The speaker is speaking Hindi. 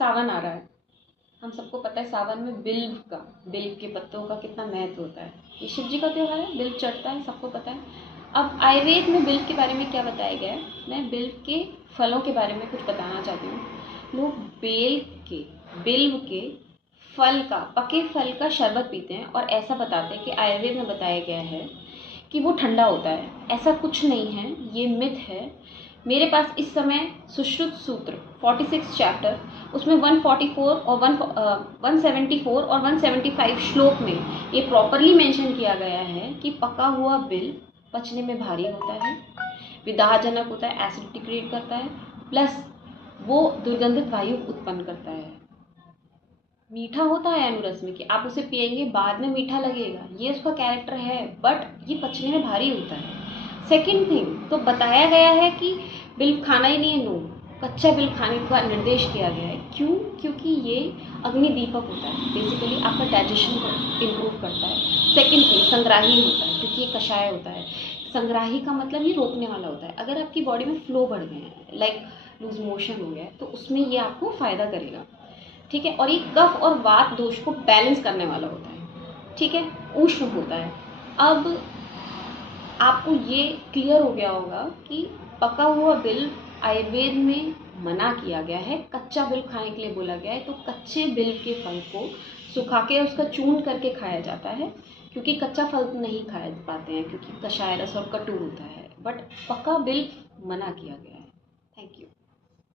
सावन आ रहा है, हम सबको पता है सावन में बिल्व के पत्तों का कितना महत्व होता है। ये शिव जी का त्योहार है, बिल्व चढ़ता है, सबको पता है। अब आयुर्वेद में बिल्व के बारे में क्या बताया गया है, मैं बिल्व के फलों के बारे में कुछ बताना चाहती हूँ। लोग बिल्व के फल का, पके फल का शरबत पीते हैं और ऐसा बताते हैं कि आयुर्वेद में बताया गया है कि वो ठंडा होता है। ऐसा कुछ नहीं है, ये मिथ है। मेरे पास इस समय सुश्रुत सूत्र 46 चैप्टर, उसमें 144 और 174 और 175 श्लोक में ये प्रॉपरली मेंशन किया गया है कि पका हुआ बिल पचने में भारी होता है, विदाहजनक होता है, एसिडिटी क्रिएट करता है, प्लस वो दुर्गंधित वायु उत्पन्न करता है। मीठा होता है अनुरस में कि आप उसे पिएंगे बाद में मीठा लगेगा, ये उसका कैरेक्टर है, बट ये पचने में भारी होता है। सेकेंड थिंग, तो बताया गया है कि बिल्व खाना ही नहीं है, नो, कच्चा बिल्व खाने का निर्देश किया गया है। क्यों? क्योंकि ये अग्नि दीपक होता है, बेसिकली आपका डाइजेशन को इम्प्रूव करता है। सेकेंड थिंग, संग्राही होता है क्योंकि ये कषाय होता है। संग्राही का मतलब ये रोकने वाला होता है। अगर आपकी बॉडी में फ्लो बढ़ गए हैं, लाइक लूज मोशन हो गया है, तो उसमें ये आपको फ़ायदा करेगा, ठीक है। और ये कफ और वात दोष को बैलेंस करने वाला होता है, ठीक है। उष्ण होता है। अब आपको ये क्लियर हो गया होगा कि पका हुआ बिल्व आयुर्वेद में मना किया गया है, कच्चा बिल्व खाने के लिए बोला गया है। तो कच्चे बिल्व के फल को सुखा के उसका चूर्ण करके खाया जाता है, क्योंकि कच्चा फल नहीं खाया पाते हैं क्योंकि कषाय रस और कटु होता है, बट पका बिल्व मना किया गया है। Thank you.